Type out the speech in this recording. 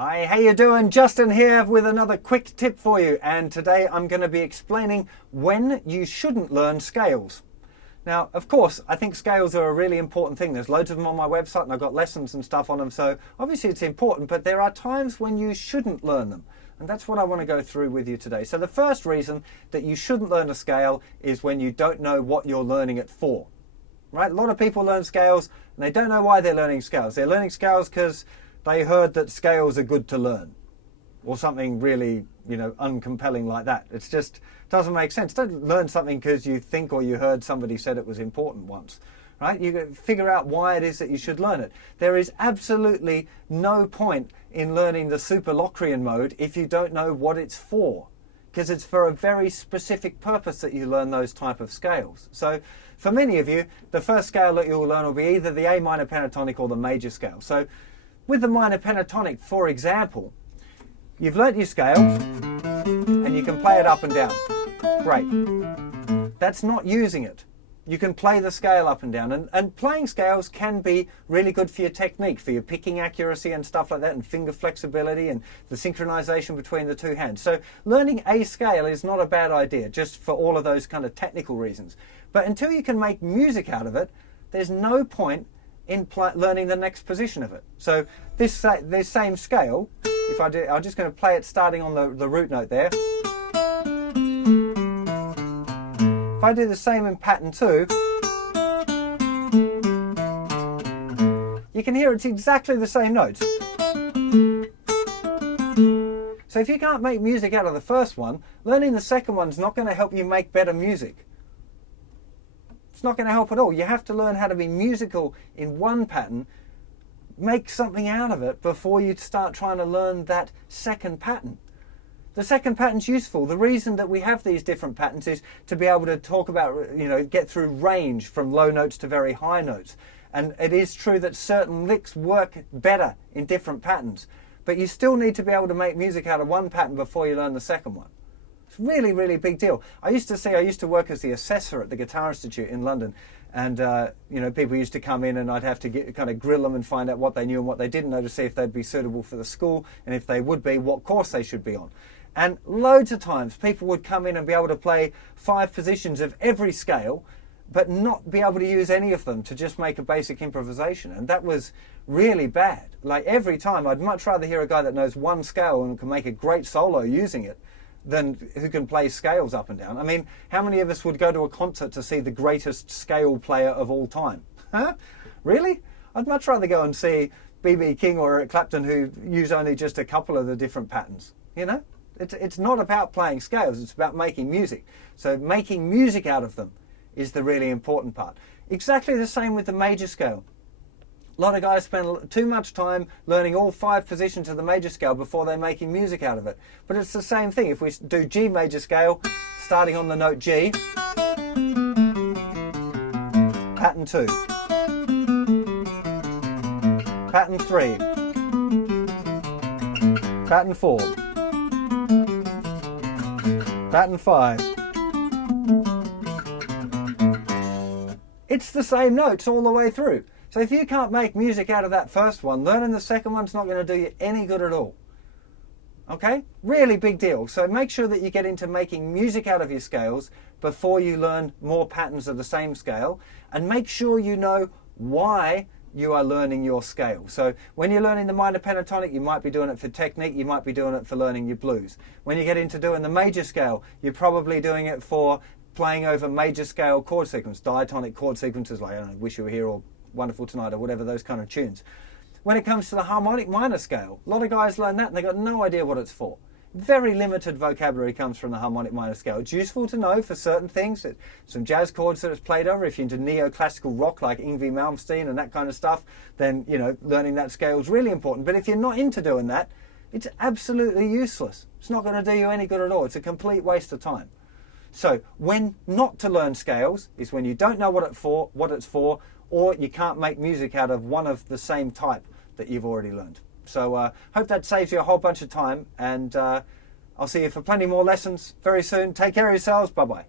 Hi, how you doing? Justin here with another quick tip for you, and today I'm going to be explaining when you shouldn't learn scales. Now, of course, I think scales are a really important thing. There's loads of them on my website and I've got lessons and stuff on them, so obviously it's important, but there are times when you shouldn't learn them. And that's what I want to go through with you today. So the first reason that you shouldn't learn a scale is when you don't know what you're learning it for. Right? A lot of people learn scales and they don't know why they're learning scales. They're learning scales because they heard that scales are good to learn, or something really, uncompelling like that. It's just doesn't make sense. Don't learn something because you think or you heard somebody said it was important once, right? You got to figure out why it is that you should learn it. There is absolutely no point in learning the super Locrian mode if you don't know what it's for, because it's for a very specific purpose that you learn those type of scales. So for many of you, the first scale that you'll learn will be either the A minor pentatonic or the major scale. So with the minor pentatonic, for example, you've learnt your scale and you can play it up and down. Great. That's not using it. You can play the scale up and down, and playing scales can be really good for your technique, for your picking accuracy and stuff like that, and finger flexibility and the synchronization between the two hands. So learning a scale is not a bad idea, just for all of those kind of technical reasons. But until you can make music out of it, there's no point in learning the next position of it. So this same scale, if I do, I'm just going to play it starting on the root note there. If I do the same in pattern 2, you can hear it's exactly the same notes. So if you can't make music out of the first one, learning the second one's not going to help you make better music. It's not going to help at all. You have to learn how to be musical in one pattern, make something out of it before you start trying to learn that second pattern. The second pattern's useful. The reason that we have these different patterns is to be able to talk about, get through range from low notes to very high notes. And it is true that certain licks work better in different patterns, but you still need to be able to make music out of one pattern before you learn the second one. It's really, really big deal. I used to work as the assessor at the Guitar Institute in London, and people used to come in and I'd have to kind of grill them and find out what they knew and what they didn't know to see if they'd be suitable for the school, and if they would be, what course they should be on. And loads of times people would come in and be able to play 5 positions of every scale, but not be able to use any of them to just make a basic improvisation. And that was really bad. Like every time, I'd much rather hear a guy that knows one scale and can make a great solo using it than who can play scales up and down. I mean, how many of us would go to a concert to see the greatest scale player of all time? Huh? Really? I'd much rather go and see B.B. King or Eric Clapton, who use only just a couple of the different patterns. It's not about playing scales, it's about making music. So making music out of them is the really important part. Exactly the same with the major scale. A lot of guys spend too much time learning all 5 positions of the major scale before they're making music out of it. But it's the same thing. If we do G major scale, starting on the note G, pattern 2, pattern 3, pattern 4, pattern 5. It's the same notes all the way through. So if you can't make music out of that first one, learning the second one's not going to do you any good at all. Okay? Really big deal. So make sure that you get into making music out of your scales before you learn more patterns of the same scale, and make sure you know why you are learning your scale. So when you're learning the minor pentatonic, you might be doing it for technique, you might be doing it for learning your blues. When you get into doing the major scale, you're probably doing it for playing over major scale chord sequence, diatonic chord sequences like, I don't know, Wish You Were Here or Wonderful Tonight or whatever, those kind of tunes. When it comes to the harmonic minor scale, a lot of guys learn that and they got no idea what it's for. Very limited vocabulary comes from the harmonic minor scale. It's useful to know for certain things, some jazz chords that it's played over. If you're into neoclassical rock like Yngwie Malmsteen and that kind of stuff, then learning that scale is really important. But if you're not into doing that, it's absolutely useless. It's not going to do you any good at all. It's a complete waste of time. So when not to learn scales is when you don't know what it's for, or you can't make music out of one of the same type that you've already learned. So hope that saves you a whole bunch of time, and I'll see you for plenty more lessons very soon. Take care of yourselves. Bye-bye.